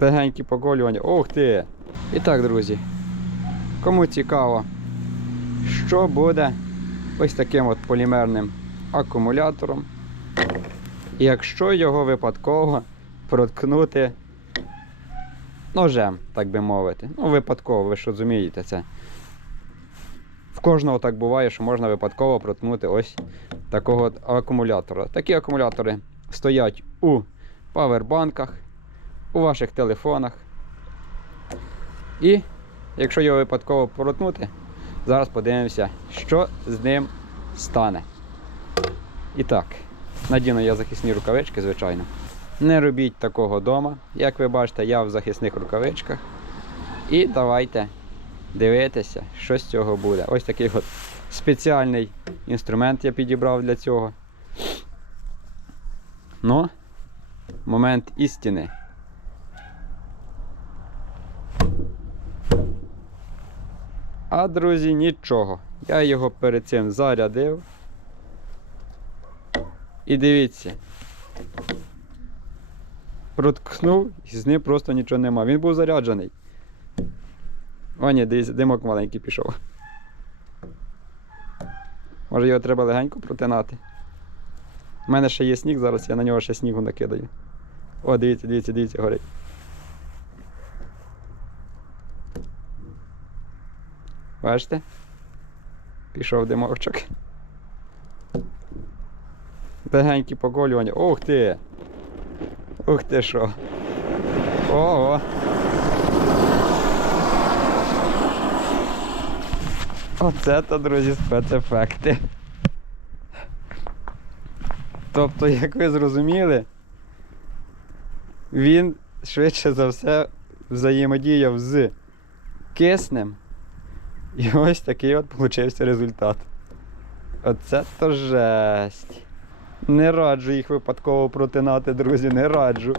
Легенькі поколювання. Ух ти! І так, друзі. Кому цікаво, що буде ось таким от полімерним акумулятором, якщо його випадково проткнути ножем, так би мовити. Ну, випадково, ви ж розумієте це. В кожного так буває, що можна випадково проткнути ось такого от акумулятора. Такі акумулятори стоять у павербанках, у ваших телефонах. І якщо його випадково проткнути, зараз подивимося, що з ним стане. І так, надіну я захисні рукавички, звичайно. Не робіть такого вдома. Як ви бачите, я в захисних рукавичках. І давайте дивитися, що з цього буде. Ось такий от спеціальний інструмент я підібрав для цього. Ну, момент істини. А, друзі, нічого. Я його перед цим зарядив. І дивіться. Проткнув і з ним просто нічого нема. Він був заряджений. О, ні, дивіться, димок маленький пішов. Може його треба легенько протинати. У мене ще є сніг, зараз я на нього ще снігу накидаю. О, дивіться, дивіться, дивіться, горить. Бачите? Пішов димовчик. Легенькі поколювання. Ух ти! Ух ти що! Ого! Оце то, друзі, спецефекти. Тобто, як ви зрозуміли, він швидше за все взаємодіяв з киснем. І ось такий от получився результат. Оце то жесть. Не раджу їх випадково протинати, друзі, не раджу.